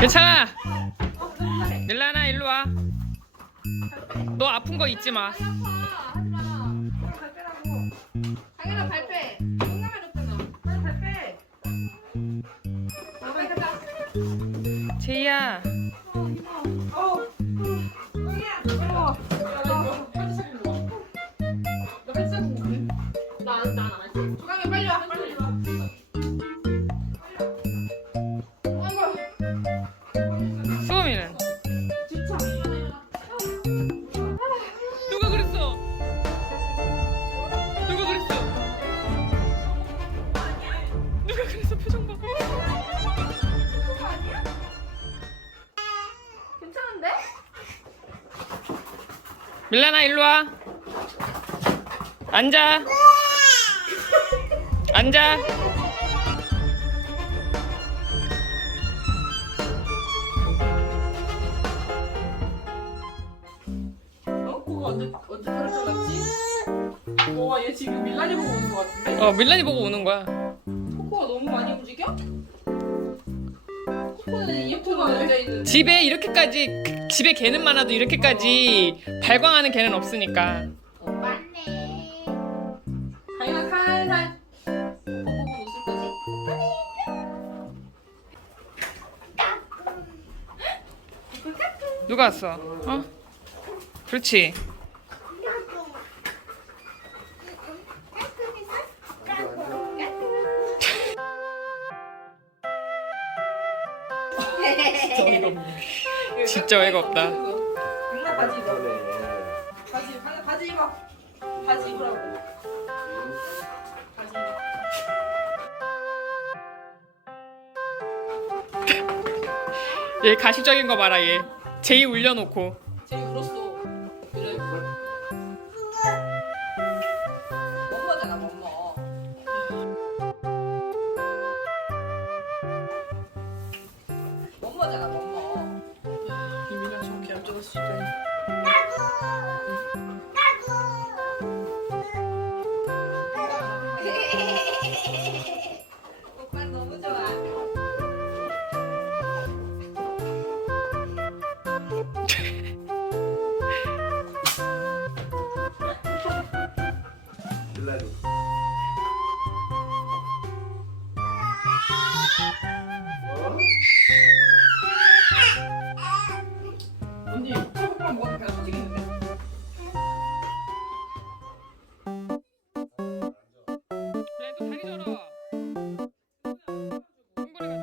괜찮아. 밀라나 일로 와. 너 아픈 거 잊지 마. 밀라나 일로 와. 앉아. 앉아. 어? 그거 언제 언제 따라 잘랐지? 와, 얘 지금 밀라니 보고 오는 것 같은데? 어 밀란이 보고 오는 거야. 코코가 너무 많이 움직여? 이어폰만 있는. 집에 이렇게까지 집에 개는 많아도 이렇게까지 발광하는 개는 없으니까. 맞네. 살살. 웃을 거지? 누가 왔어? 어? 그렇지. 진짜 어이가 없다. 밀라 바지 입어. 바지 바- 바지 입어. 바지 입으라고. 바지 입어. 얘 가식적인 거 봐라 얘. 제이 울려놓고. 제이 울었어. 거잖아. 뭐.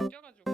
쪄가지고.